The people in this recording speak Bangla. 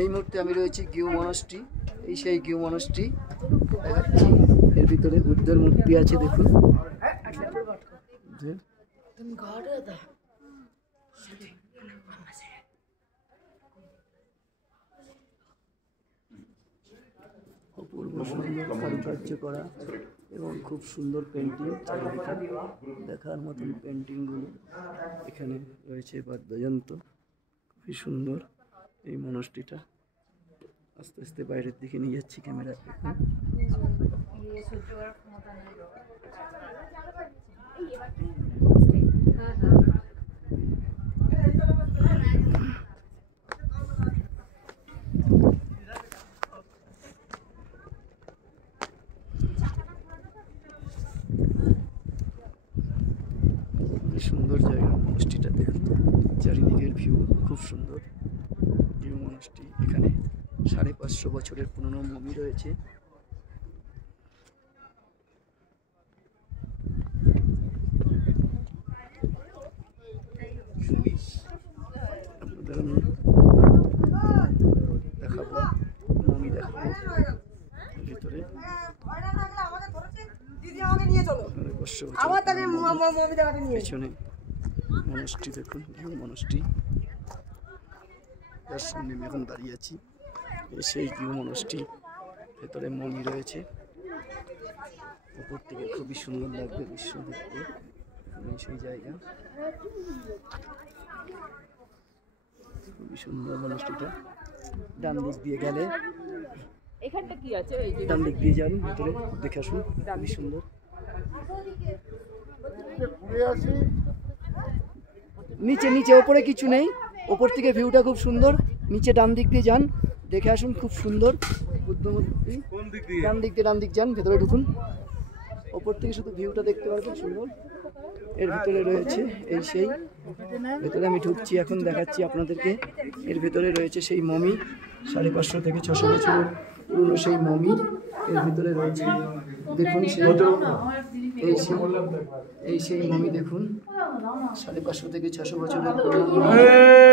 এই মুহূর্তে আমি রয়েছি গিউ মনাস্ট্রি। এই সেই গিউ মনাস্ট্রি দেখাচ্ছি। এর ভিতরে বুদ্ধের মূর্তি আছে দেখুন। অপূর্ব সুন্দর কারুকার্য করা এবং খুব সুন্দর পেন্টিং, চারিদিকে দেখার মতন পেন্টিংগুলো এখানে রয়েছে। বাদ্যযন্ত্র খুবই সুন্দর। এই মনস্ট্রিটা আস্তে আস্তে বাইরের দিকে নিয়ে যাচ্ছি ক্যামেরা। সুন্দর জায়গা মনস্ট্রিটা দেখুন, চারিদিকের ভিউ খুব সুন্দর। ভিউ মনস্ট্রি, এখানে 550 বছরের পুরনো মমি রয়েছে। আপনাদের আমি দেখাবো, মমি দেখাবো ভিতরে। পেছনে মনস্ট্রি দেখুন, গিউ মনস্ট্রি। তার সামনে আমি এখন দাঁড়িয়ে আছি। সেই গিউ মনস্ট্রি, ভেতরে মমি রয়েছে। উপর থেকে খুবই সুন্দর লাগবে দৃশ্য দেখতে। সেই জায়গা খুবই সুন্দর মনস্ট্রিটা। ডান দিক দিয়ে গেলে, এখানটা কি আছে? ডান দিক দিয়ে যান, ভিতরে দেখে আসুন, খুবই সুন্দর। নিচে নিচে, ওপরে কিছু নেই, ওপর থেকে ভিউটা খুব সুন্দর। নিচে ডান দিক দিয়ে যান, দেখে আসুন, খুব সুন্দর বুদ্ধ মূর্তি। ডান দিক দিয়ে, ডান দিক যান, ভেতরে ঢুকুন, ওপর থেকে শুধু ভিউটা দেখতে পারবেন সুন্দর। এর ভিতরে রয়েছে এই সেই, ভেতরে আমি ঢুকছি এখন, দেখাচ্ছি আপনাদেরকে। এর ভিতরে রয়েছে সেই মমি, 550 থেকে 600 বছরের পুরনো সেই মমি। এর ভিতরে রয়েছে দেখুন এই সেই মমি দেখুন, 550 থেকে 600 বছরের পুরনো।